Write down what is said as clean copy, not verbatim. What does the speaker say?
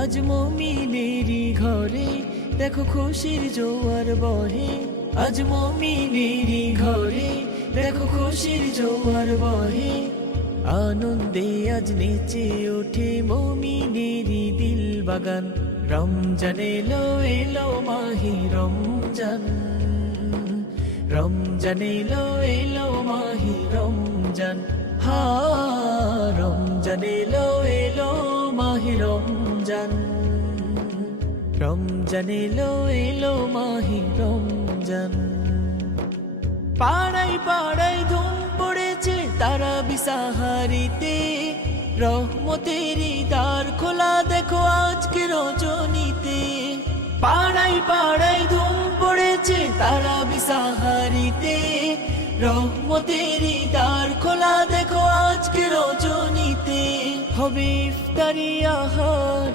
আজ মুমিনেরই ঘরে দেখো খুশির জোয়ার বহে, আজ মুমিনেরই ঘরে দেখো খুশির জোয়ার বহে। আনন্দে আজ নেচে ওঠে মুমিনেরই দিল বাগান, রমজান এলো এলো মাহে রমজান, রমজান এলো এলো মাহে রমজান, হা রমজান এলো এলো মাহে রমজান, রমজান এলো এলো মাহে রমজান। পাড়ায় পাড়ায় ধুম পড়েছে তারা বিসাহারিতে, রহমতেরই দ্বার খোলা দেখো আজকে রজনীতে। পাড়ায় পাড়ায় ধুম পড়েছে তারা বিসাহারিতে, রহমতেরই দ্বার খোলা দেখো আজকে রজনীতে। হবে ইফতারি আহার